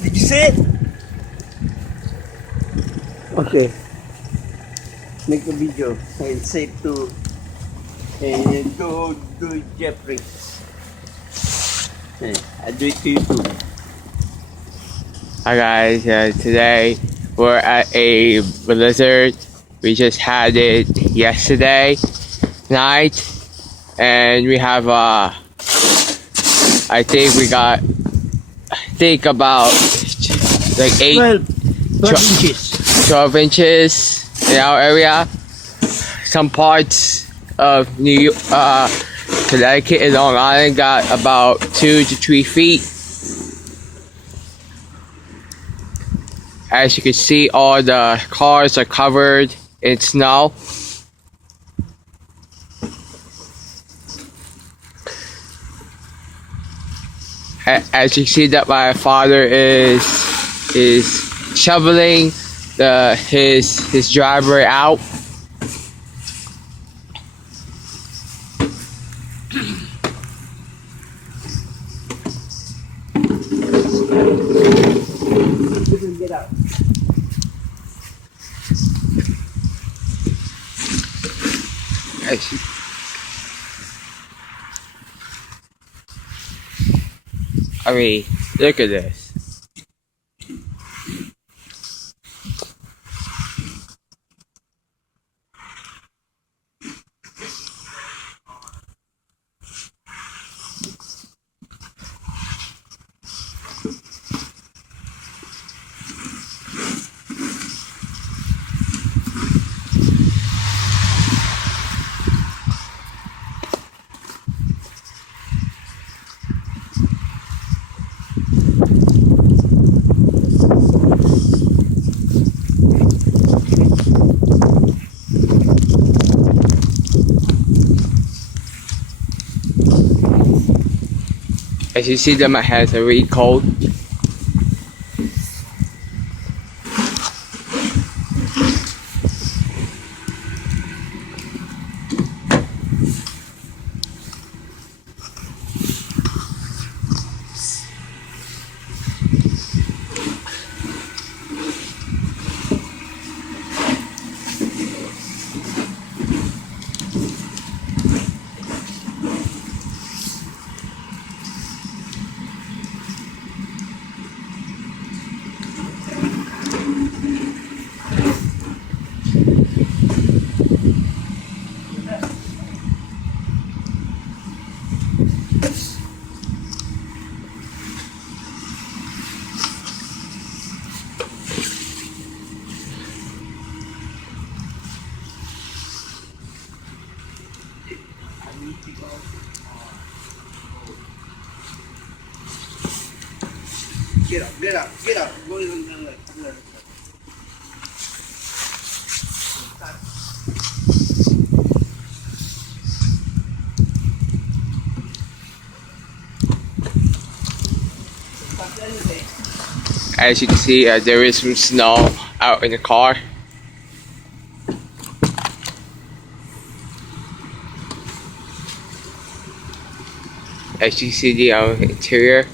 Did you see it? Okay. Make a video and say to Jeffrey. I do it to you too. Hi guys, today we're at a blizzard. We just had it yesterday night, and we have I think about like 12 inches. 12 inches in our area. Some parts of New York, Connecticut and Long Island got about 2 to 3 feet. As you can see, all the cars are covered in snow. As you see that my father is shoveling his driveway out. Get out. I mean, look at this. As you see that my hands are really cold. Get up, get up, get up. Go in the As you can see, there is some snow out in the car. As you see the interior.